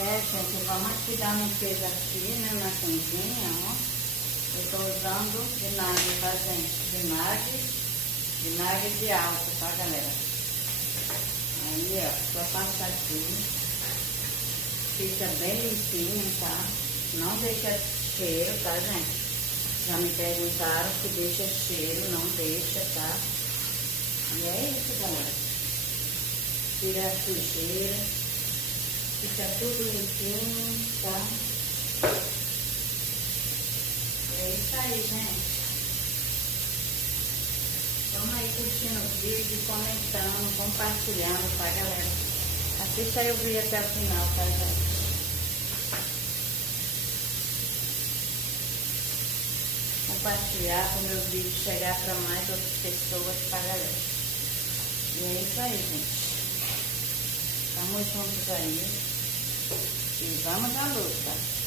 É, gente, vamos aqui dar uma limpeza aqui, né, na cozinha, ó. Eu tô usando vinagre, tá, gente? Vinagre de álcool, tá, galera? Aí, ó, só passa aqui. Fica bem limpinho, tá? Não deixa cheiro, tá, gente? Já me perguntaram se deixa cheiro, não deixa, tá? E é isso, galera. Tira a sujeira. Fica tudo limpinho, tá? É isso aí, gente. Vamos aí curtindo o vídeo, comentando, compartilhando, tá, galera? Assista aí o vídeo até o final, tá, gente? Compartilhar para o meu vídeo chegar para mais outras pessoas, tá, galera? E é isso aí, gente. Estamos juntos aí. E vamos à luta.